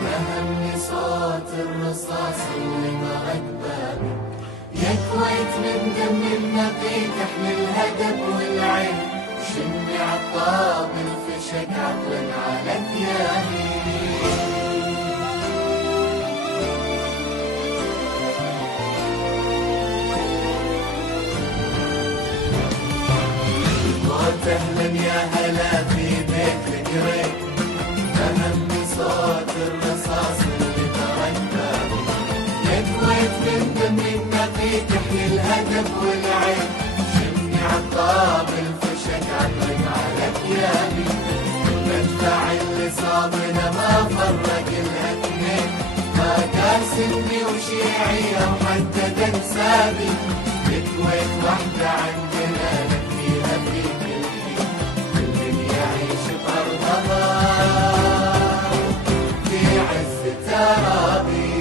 فهمني صوت الرصاص اللي ضرب بابي، يا كويت من دم النقي تحمي الهدف والعين، شمي عطاب الفشق عقلا على ثيابي. اهلا يا هلا في بيت القريب، فهمني صوت الرصاص اللي ضرب بابي، يا كويت من دم النقي تحيي الهدف والعين، شمي عطاب الفشق عقلك على ثيابي. المدفع اللي صابنا ما فرق الاثنين، ما قاسمني وشيعي او حدد انسابي، الكويت وحده عندنا نكفيها في في عز الترابي.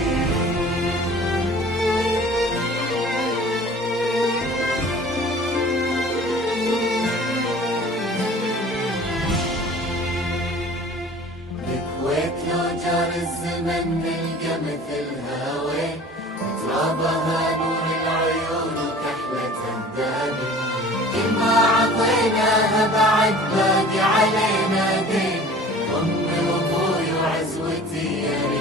الكويت لو جار الزمن نلقى مثلها وين، ترابها نور العيون وكحلة الدابي، كل ما عطيناها بعد باقي علينا دين، أمي وأبوي وعزوتي يا